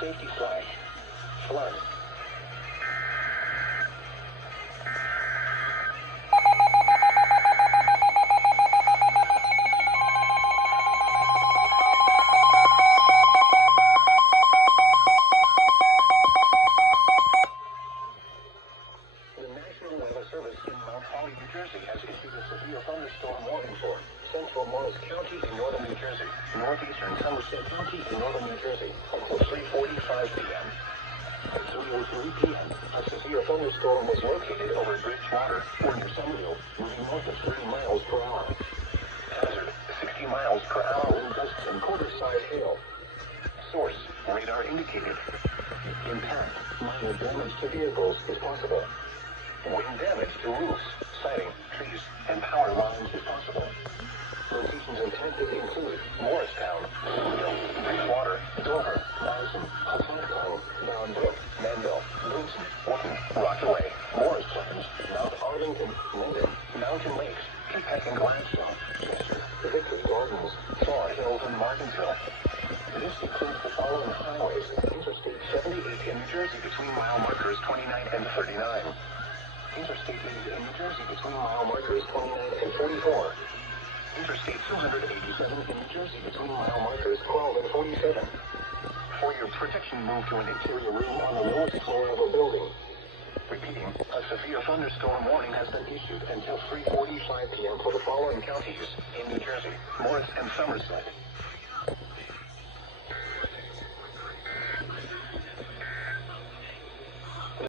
Safety flag. Flood. The National Weather Service in Mount Holly, New Jersey has issued a severe thunderstorm warning for central Morris County in northern New Jersey, northeastern Somerset County in northern New Jersey until 3:45 p.m. At 3:03 p.m., a severe thunderstorm was located over Bridgewater or near Somerville, moving north of 30 miles per hour. Hazard, 60 miles per hour wind gusts and quarter-size hail. Source, radar indicated. Impact, minor damage to vehicles is possible. Wind damage to roofs, siding, trees, and power lines is possible. Locations intended include Morristown, Bridgewater, Dover, Madison, Allentown, Brownville, Manville, Boonton, Wharton, Rockaway, Morris Plains, Mount Arlington, Mendon, Mountain Lakes, Peapack and Gladstone, Chester, Victory Gardens, Far Hills, and Martinsville. This includes the following highways: Interstate 78 in New Jersey between mile markers 29 and 39. Interstate 80 in New Jersey between mile markers 29 and 44. Interstate 287 in New Jersey between mile markers 12 and 47. For your protection, move to an interior room on the lowest floor of a building. Repeating, a severe thunderstorm warning has been issued until 3:45 p.m. for the following counties in New Jersey: Morris and Somerset,